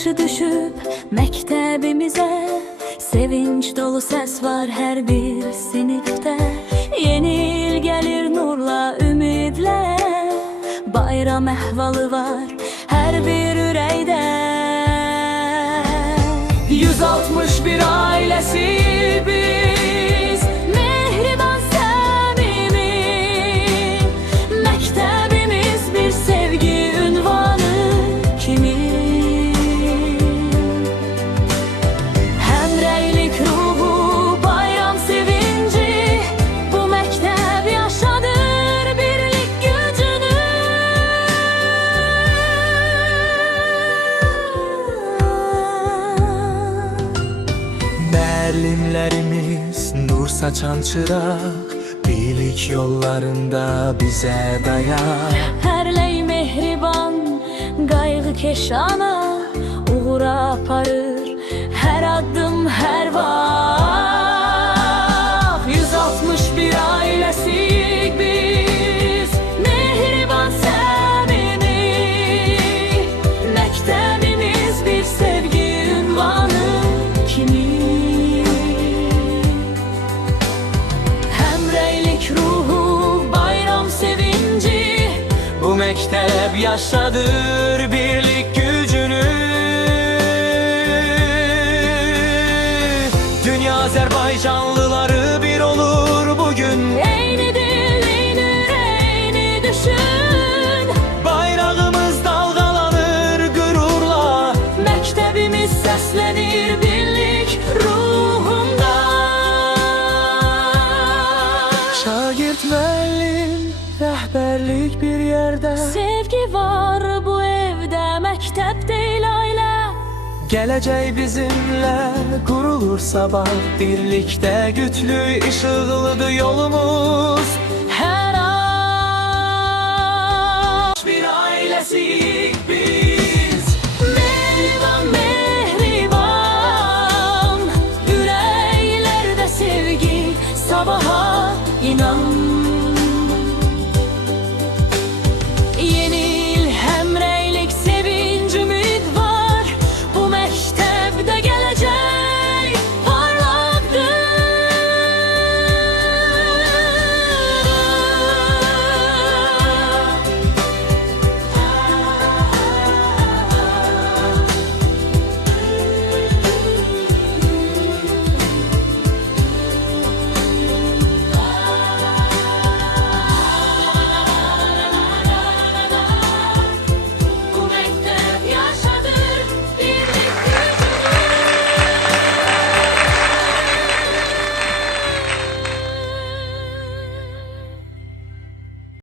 başı düşüp məktəbimizə, sevinç dolu səs var hər bir sinifdə. Yeni il gəlir nurla, ümidlə, bayram əhvalı var hər bir ürəkdə. 161 ailəsi biz, mehriban səmimi, məktəbimiz bir sevgi ünvanı kimi. Həmrəylik ruhu, bayram sevinci, bu məktəb yaşadır birlik gücünü. Müəllimlərimiz nur saçan çıraq, birlik yollarında bizə dayaq. Hərləy mehriban, qayğı keşana, uğura aparır hər addım, hər vaxt. 161 ailəsiyik biz, mehriban səmimi, məktəbimiz bir sevgi ünvanı kimi. Həmrəylik ruhu, bayram sevinci, Bu məktəb yaşadır birlik gücünü. Dünya Azərbaycanlıları bir olur bugün. eyni dil, eyni ürək, eyni düşün. Bayrağımız dalgalanır qürurla, Məktəbimiz səslənir birlik ruhunda. şagird müəllim, rəhbərlik bir yerdə. Sevgi var bu evdə, məktəb deyil ailə. Gələcək bizimlə qurulur sabah, birlikdə gütlü işıqlıdır yolumuz. Hər an Bir ailəsiyik biz, mehriban, mehriban, ürəklərdə sevgi, sabaha inan.